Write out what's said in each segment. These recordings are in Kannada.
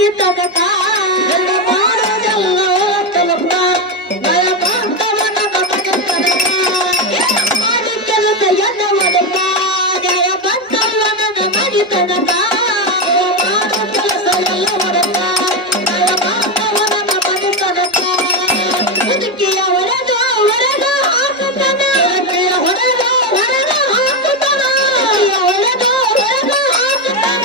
ಮನೆಗೆ ತನಕ ಮಾಡೋದೆಲ್ಲ ತಲುಪ ನಯ ಬಾಂಧವ ನನ್ನ ಮನೆ ತನಕ ಮಾಡಿ ಕೆಲಸ ಎನ್ನ ಒಡಕ ನಯ ಬಾಂಧವ ನನ್ನ ಮನೆ ತನಕ ಮಾಡೋ ಕೆಲಸ ಎಲ್ಲ ಒಡಕ ನಯ ಬಾಂಧವ ನನ್ನ ಮನೆ ತನಕ ಮುದುಕಿಯ ಹೊಡೆದು ಹೊಡೆದು ಹಾಕುತ್ತಾನ ಮುದುಕಿಯ ಹೊಡೆದು ಹೊಡೆದು ಹಾಕುತ್ತಾನ ಹೊಡೆದು ಹೊಡೆದು ಹಾಕುತ್ತಾನ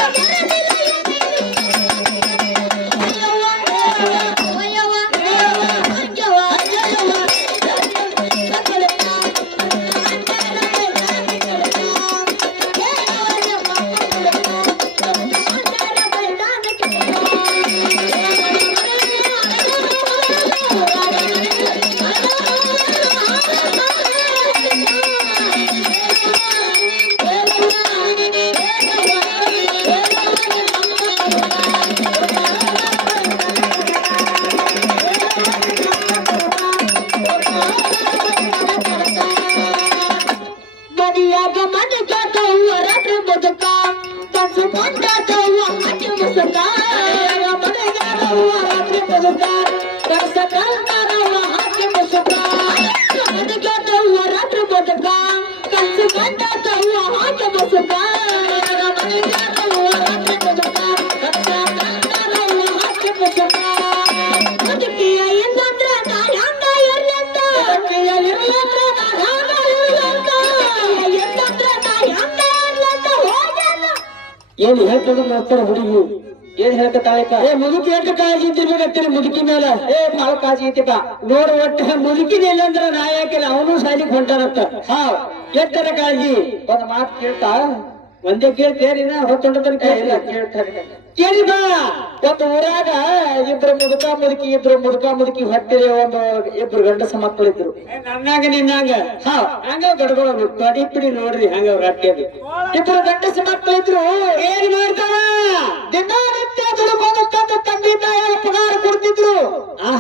ಮನೆಯಾಗ ಮನೆ ಕಾತವ್ವ ರಾತ್ರಿ ಬದುಕ ಕನಸು ಕಂಡಾತವ್ವ ಹಟ್ಟಿ ಮುಸುಕ ಮನೆಗಾರವ್ವ ರಾತ್ರಿ ಬದುಕ ಕನಸ ಕಂಡಾರವ್ವ ಹಟ್ಟಿ ಮುಸುಕ ಮನೆ ಕಾತವ್ವ ರಾತ್ರಿ ಬದುಕ ಕನಸು ಕಂಡಾತವ್ವ ಹಟ್ಟಿ ಮುಸುಕ ಮನೆಗಾರವ್ವ ರಾತ್ರಿ ಬದುಕ ಕನಸ ಕಂಡಾರವ್ವ ಹಟ್ಟಿ ಮುಸುಕ ಮುದುಕಿಯ ಇಲ್ಲಂದ್ರ ನಾ ಹ್ಯಾಂಗ ಇರ್ಲಂತ ಮುದುಕಿಯ ಇರ್ಲಂದ್ರ ನಾ ಹ್ಯಾಂಗ ಇರ್ಲಂತ ಏನ್ ಹೇಳ್ತದ ನೋಡ್ತಾರ ಹುಡುಗಿ ಏನ್ ಹೇಳ್ತಾಳಕ ಏ ಮುದುಕಿ ಎಷ್ಟು ಕಾಳಜಿ ಇದ್ದಿರ್ಬೇಕಂತೀರಿ ಮುದುಕಿ ಮೇಲೆ ಏ ಭಾಳ ಕಾಳಜಿ ಐತಿಪ್ಪ ನೋಡ ಒಟ್ಟ ಮುದುಕಿನ ಇಲ್ಲಂದ್ರ ನಾ ಯಾಕಿಲ್ಲ ಅವನು ಶಾಲಿಗೆ ಹೊಂಟಾನಂತ ಹಾ ಎಷ್ಟರ ಕಾಳಜಿ ಒಂದ್ ಮಾತು ಕೇಳ್ತಾ ಒಂದೇ ಕೇಳ್ತೇರಿನ ಹೊತ್ತೊಂಡತನ ಇಲ್ಲ ಕೇಳ್ತಾರೆ ಕೇಳಿ ಬಾ ಒಂದು ಊರಾಗ ಇಬ್ರು ಮುದುಕ ಮುದುಕಿ ಹೊಟ್ಟಿರಿ ಒಂದು ಇಬ್ರು ಗಂಡಸ ಮಕ್ಕಳಿದ್ರು ನನ್ನಾಗ ನಿನ್ನಾಗ ಹಾ ಹಂಗ ಗಡ್ಗಳು ಪಡಿ ಪಿಡಿ ನೋಡ್ರಿ ಹಂಗ ಅವ್ರ ಅಟ್ಟಿಯದು ಇಬ್ರು ಗಂಡಸ ಮಕ್ಕಳಿದ್ರು ಏನ್ ಮಾಡ್ತಾವ ದಿನನಿತ್ಯ ದುಡ್ಕೊಂಡು ತಂದೆ ತಾಯಿಯ ಪಗಾರ ಕೊಡ್ತಿದ್ರು